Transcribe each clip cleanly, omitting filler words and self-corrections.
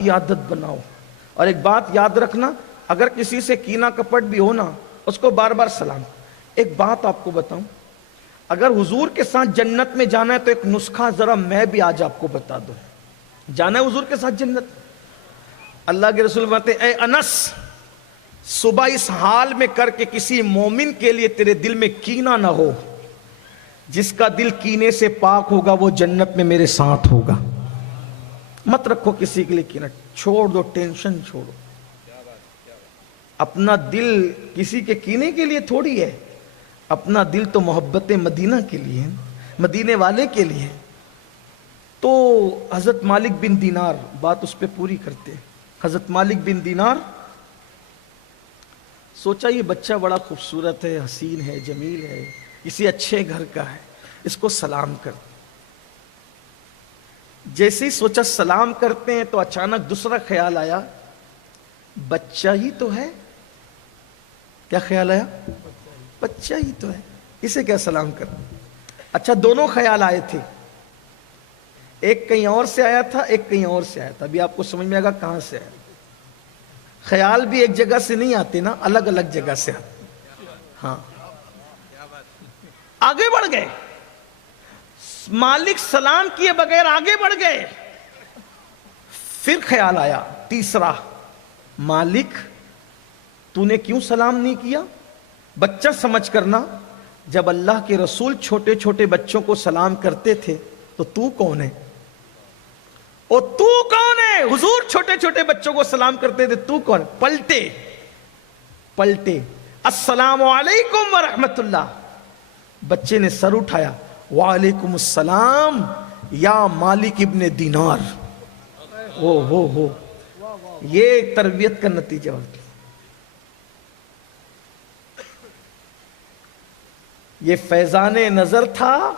عادت بناؤ. اور ایک بات یاد رکھنا، اگر کسی سے کینہ کپٹ بھی ہو نا، اس کو بار بار سلام. ایک بات آپ کو بتاؤں، اگر حضور کے ساتھ جنت میں جانا ہے تو ایک نسخہ ذرا میں بھی آج آپ کو بتا دوں. جانا ہے حضور کے ساتھ جنت، اللہ کے رسول فرماتے اے انس، صبح اس حال میں کر کے کسی مومن کے لیے تیرے دل میں کینہ نہ ہو. جس کا دل کینے سے پاک ہوگا وہ جنت میں میرے ساتھ ہوگا. مت رکھو کسی کے لیے کینہ، چھوڑ دو، ٹینشن چھوڑو. اپنا دل کسی کے کینے کے لیے تھوڑی ہے، اپنا دل تو محبت مدینہ کے لیے، مدینے والے کے لیے. تو حضرت مالک بن دینار، بات اس پہ پوری کرتے. حضرت مالک بن دینار سوچا یہ بچہ بڑا خوبصورت ہے، حسین ہے، جمیل ہے، کسی اچھے گھر کا ہے، اس کو سلام کر. جیسے ہی سوچا سلام کرتے ہیں تو اچانک دوسرا خیال آیا، بچہ ہی تو ہے. کیا خیال آیا؟ بچہ ہی تو ہے، اسے کیا سلام کر. اچھا دونوں خیال آئے تھے، ایک کہیں اور سے آیا تھا، ایک کہیں اور سے آیا تھا. ابھی آپ کو سمجھ میں آئے گا کہاں سے آیا. خیال بھی ایک جگہ سے نہیں آتے نا، الگ الگ جگہ سے آتے. ہاں آگے بڑھ گئے، مالک سلام کیے بغیر آگے بڑھ گئے. پھر خیال آیا تیسرا، مالک تو نے کیوں سلام نہیں کیا؟ بچہ سمجھ کرنا، جب اللہ کے رسول چھوٹے چھوٹے بچوں کو سلام کرتے تھے تو کون ہے؟ اور تو کون ہے؟ حضور چھوٹے چھوٹے بچوں کو سلام کرتے تھے، تو کون؟ پلٹے السلام علیکم ورحمت اللہ. بچے نے سر اٹھایا، وعلیکم السلام یا مالک ابن دینار. ہو یہ تربیت کا نتیجہ ہوتا. یہ فیضان نظر تھا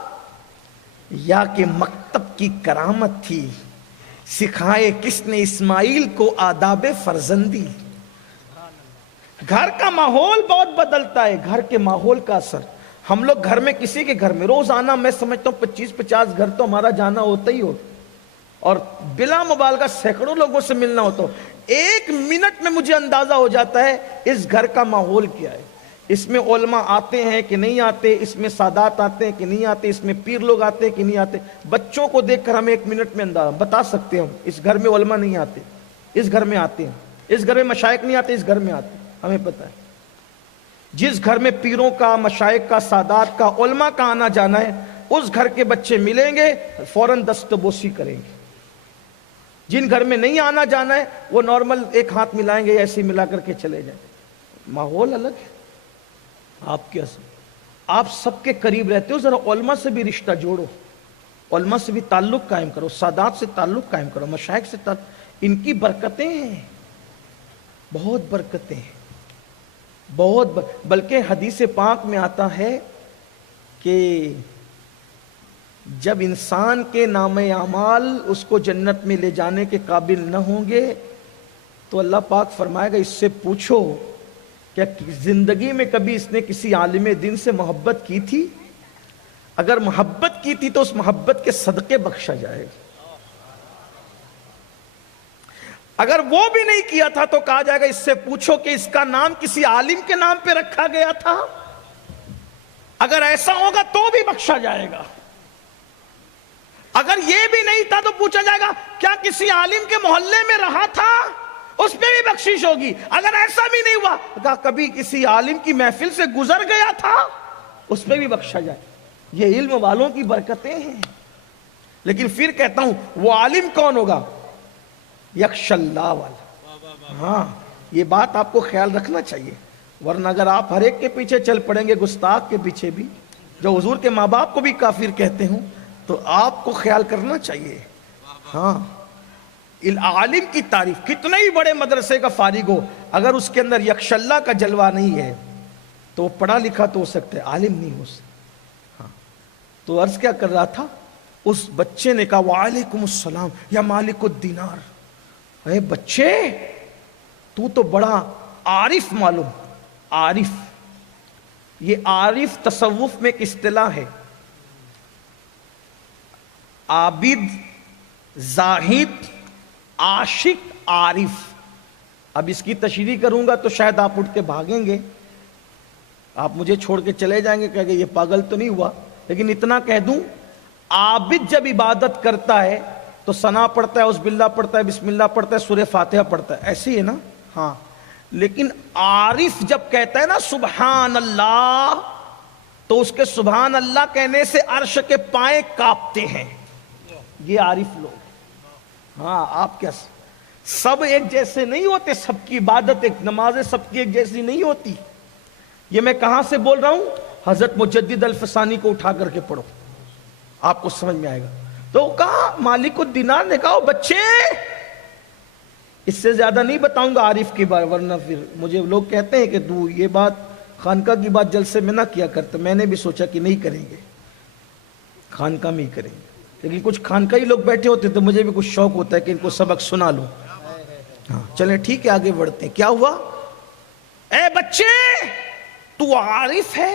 یا کہ مکتب کی کرامت تھی؟ سکھائے کس نے اسماعیل کو آداب فرزندی. گھر کا ماحول بہت بدلتا ہے، گھر کے ماحول کا اثر. ہم لوگ گھر میں کسی کے گھر میں روزانہ میں سمجھتا ہوں 25-50 گھر تو ہمارا جانا ہوتا ہی ہو، اور بلا مبالغہ سینکڑوں لوگوں سے ملنا ہوتا ہو. ایک منٹ میں مجھے اندازہ ہو جاتا ہے اس گھر کا ماحول کیا ہے. اس میں علماء آتے ہیں کہ نہیں آتے، اس میں سادات آتے ہیں کہ نہیں آتے، اس میں پیر لوگ آتے ہیں کہ نہیں آتے. بچوں کو دیکھ کر ہم ایک منٹ میں اندازہ بتا سکتے ہیں، اس گھر میں علماء نہیں آتے، اس گھر میں آتے ہیں، اس گھر میں مشائخ نہیں آتے، اس گھر میں آتے ہیں. ہمیں پتہ ہے جس گھر میں پیروں کا، مشائخ کا، سادات کا، علماء کا آنا جانا ہے، اس گھر کے بچے ملیں گے فوراً دستبوسی کریں گے. جن گھر میں نہیں آنا جانا ہے وہ نارمل ایک ہاتھ ملائیں گے، ایسے ملا کر کے چلے جائیں. ماحول الگ ہے. آپ کے اصل آپ سب کے قریب رہتے ہو، ذرا علماء سے بھی رشتہ جوڑو، علماء سے بھی تعلق قائم کرو، سادات سے تعلق قائم کرو، مشائخ سے تعلق. ان کی برکتیں ہیں، بہت برکتیں ہیں، بلکہ حدیث پاک میں آتا ہے کہ جب انسان کے نام اعمال اس کو جنت میں لے جانے کے قابل نہ ہوں گے تو اللہ پاک فرمائے گا اس سے پوچھو کیا زندگی میں کبھی اس نے کسی عالم دین سے محبت کی تھی؟ اگر محبت کی تھی تو اس محبت کے صدقے بخشا جائے گا. اگر وہ بھی نہیں کیا تھا تو کہا جائے گا اس سے پوچھو کہ اس کا نام کسی عالم کے نام پہ رکھا گیا تھا. اگر ایسا ہوگا تو بھی بخشا جائے گا. اگر یہ بھی نہیں تھا تو پوچھا جائے گا کیا کسی عالم کے محلے میں رہا تھا؟ اس پہ بھی بخشش ہوگی. اگر ایسا بھی نہیں ہوا کہا کبھی کسی عالم کی محفل سے گزر گیا تھا، اس پہ بھی بخشا جائے. یہ علم والوں کی برکتیں ہیں. لیکن پھر کہتا ہوں وہ عالم کون ہوگا؟ یخش اللہ والا. ہاں یہ بات آپ کو خیال رکھنا چاہیے، ورنہ اگر آپ ہر ایک کے پیچھے چل پڑیں گے، گستاخ کے پیچھے بھی، جو حضور کے ماں باپ کو بھی کافر کہتے ہوں، تو آپ کو خیال کرنا چاہیے. ہاں عالم کی تعریف، کتنے ہی بڑے مدرسے کا فارغ ہو، اگر اس کے اندر یکش اللہ کا جلوہ نہیں ہے تو پڑھا لکھا تو ہو سکتا ہے، عالم نہیں ہو سکتا. ہاں تو عرض کیا کر رہا تھا، اس بچے نے کہا وعلیکم السلام یا مالک الدینار. اے بچے تو بڑا عارف معلوم. عارف، یہ عارف تصوف میں ایک اصطلاح ہے. عابد، زاہد، عاشق عارف. اب اس کی تشریح کروں گا تو شاید آپ اٹھ کے بھاگیں گے, آپ مجھے چھوڑ کے چلے جائیں گے کہ یہ پاگل تو نہیں ہوا. لیکن اتنا کہہ دوں, عابد جب عبادت کرتا ہے تو ثنا پڑھتا ہے, عوذ باللہ پڑھتا ہے, بسم اللہ پڑھتا ہے, سورہ فاتحہ پڑھتا ہے, ایسی ہے نا. ہاں, لیکن عارف جب کہتا ہے نا سبحان اللہ, تو اس کے سبحان اللہ کہنے سے عرش کے پائیں کانپتے ہیں. یہ عارف لوگ. ہاں, آپ کیا سب ایک جیسے نہیں ہوتے, سب کی عبادت ایک, نمازیں سب کی ایک جیسی نہیں ہوتی. یہ میں کہاں سے بول رہا ہوں؟ حضرت مجدد الفسانی کو اٹھا کر کے پڑھو, آپ کو سمجھ میں آئے گا. تو کہا مالک الدینار نے کہا بچے, اس سے زیادہ نہیں بتاؤں گا عارف کی بات, ورنہ پھر مجھے لوگ کہتے ہیں کہ تو یہ بات خانقاہ کی بات جلسے میں نہ کیا کرتا. میں نے بھی سوچا کہ نہیں کریں گے, خانقاہ میں ہی کریں گے. لیکن کچھ خانقاہی لوگ بیٹھے ہوتے تو مجھے بھی کچھ شوق ہوتا ہے کہ ان کو سبق سنا لوں. ہاں چلیں ٹھیک ہے, آگے بڑھتے ہیں. کیا ہوا؟ اے بچے, تو عارف ہے,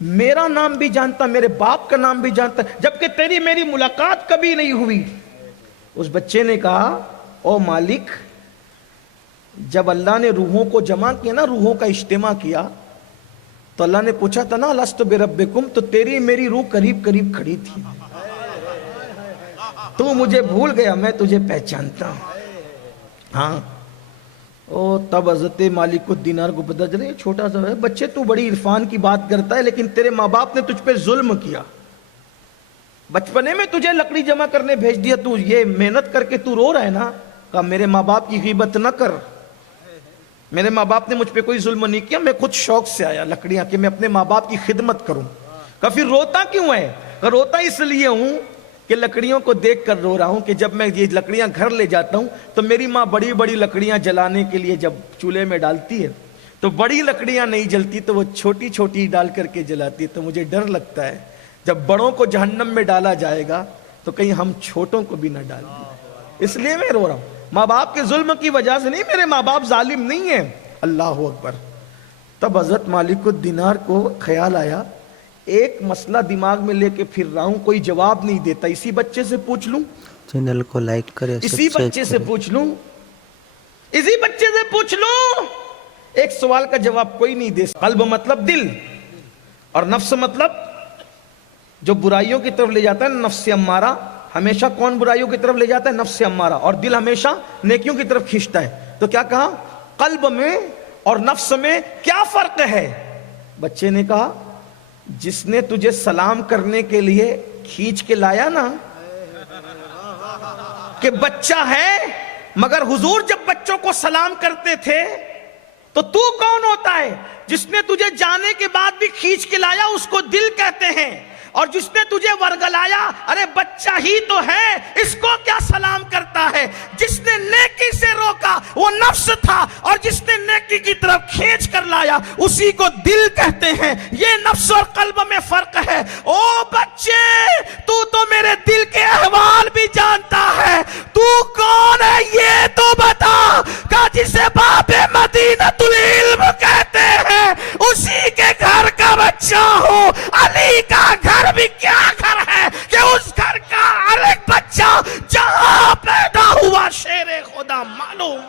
میرا نام بھی جانتا, میرے باپ کا نام بھی جانتا, جبکہ تیری میری ملاقات کبھی نہیں ہوئی. اس بچے نے کہا او مالک, جب اللہ نے روحوں کو جمع کیا نا, روحوں کا اجتماع کیا, تو اللہ نے پوچھا تھا نا لست بربکم, تو تیری میری روح قریب قریب کھڑی تھی. تو مجھے بھول گیا, میں تجھے پہچانتا ہوں. ہاں, او تب حضرت مالک الدینار کو پتہ چلے چھوٹا سا ہے بچے, تو بڑی عرفان کی بات کرتا ہے, لیکن تیرے ماں باپ نے تجھ پہ ظلم کیا. بچپنے میں تجھے لکڑی جمع کرنے بھیج دیا, تو یہ محنت کر کے تو رو رہا ہے نا. کہا میرے ماں باپ کی غیبت نہ کر, میرے ماں باپ نے مجھ پہ کوئی ظلم نہیں کیا, میں خود شوق سے آیا لکڑیاں کہ میں اپنے ماں باپ کی خدمت کروں. کہا پھر روتا کیوں ہے؟ کہا روتا اس لیے ہوں کہ لکڑیوں کو دیکھ کر رو رہا ہوں کہ جب میں یہ لکڑیاں گھر لے جاتا ہوں تو میری ماں بڑی بڑی لکڑیاں جلانے کے لیے جب چولہے میں ڈالتی ہے تو بڑی لکڑیاں نہیں جلتی, تو وہ چھوٹی چھوٹی ڈال کر کے جلاتی ہے. تو مجھے ڈر لگتا ہے جب بڑوں کو جہنم میں ڈالا جائے گا تو کہیں ہم چھوٹوں کو بھی نہ ڈال دیں, اس لیے میں رو رہا ہوں. ماں باپ کے ظلم کی وجہ سے نہیں, میرے ماں باپ ظالم نہیں ہیں. اللہ اکبر. تب حضرت مالک الدینار کو خیال آیا, ایک مسئلہ دماغ میں لے کے پھر رہا ہوں, کوئی جواب نہیں دیتا, اسی بچے سے پوچھ لوں, چینل کو لائک کریں, اسی بچے سے پوچھ لوں, اسی بچے سے پوچھ لوں. ایک سوال کا جواب کوئی نہیں دے. قلب مطلب دل, اور نفس مطلب جو برائیوں کی طرف لے جاتا ہے, نفس امارہ. ہمیشہ کون برائیوں کی طرف لے جاتا ہے؟ نفس امارہ. اور دل ہمیشہ نیکیوں کی طرف کھینچتا ہے. تو کیا کہا, قلب میں اور نفس میں کیا فرق ہے؟ بچے نے کہا جس نے تجھے سلام کرنے کے لیے کھینچ کے لایا نا, کہ بچہ ہے, مگر حضور جب بچوں کو سلام کرتے تھے تو کون ہوتا ہے؟ جس نے تجھے جانے کے بعد بھی کھینچ کے لایا اس کو دل کہتے ہیں. اور جس نے تجھے ورگلایا, ارے بچہ ہی تو ہے, اس کو کیا سلام کرتا ہے؟ جس نے نیکی سے روکا وہ نفس تھا, اور جس نے نیکی کی طرف کھینچ کر لایا اسی کو دل کہتے ہیں. یہ نفس اور قلب میں فرق ہے. او بچے, تو میرے دل کے احوال بھی جانتا ہے, تو کون ہے یہ تو بتا. کہ جسے باب مدینۃ العلم کہتے ہیں اسی کے گھر کا بچہ ہوں. علی کا گھر بھی کیا گھر ہے کہ اس گھر کا الگ بچہ جہاں پیدا ہوا شیر خدا معلوم.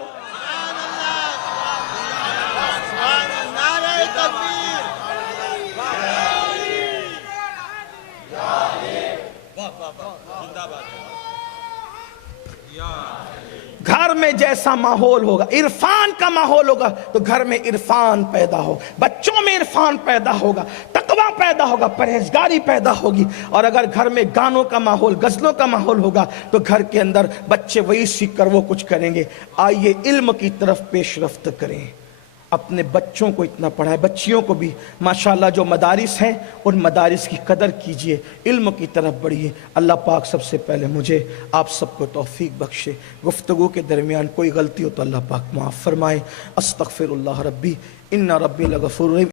گھر میں جیسا ماحول ہوگا, عرفان کا ماحول ہوگا, تو گھر میں عرفان پیدا ہو, بچوں میں عرفان پیدا ہوگا, تقویٰ پیدا ہوگا, پرہیزگاری پیدا ہوگی. اور اگر گھر میں گانوں کا ماحول, غزلوں کا ماحول ہوگا تو گھر کے اندر بچے وہی سیکھ کر وہ کچھ کریں گے. آئیے علم کی طرف پیش رفت کریں, اپنے بچوں کو اتنا پڑھائیں, بچیوں کو بھی. ماشاءاللہ جو مدارس ہیں ان مدارس کی قدر کیجئے, علم کی طرف بڑھیے. اللہ پاک سب سے پہلے مجھے آپ سب کو توفیق بخشے. گفتگو کے درمیان کوئی غلطی ہو تو اللہ پاک معاف فرمائے. استغفر اللہ ربی ان ربی لغفور رحیم.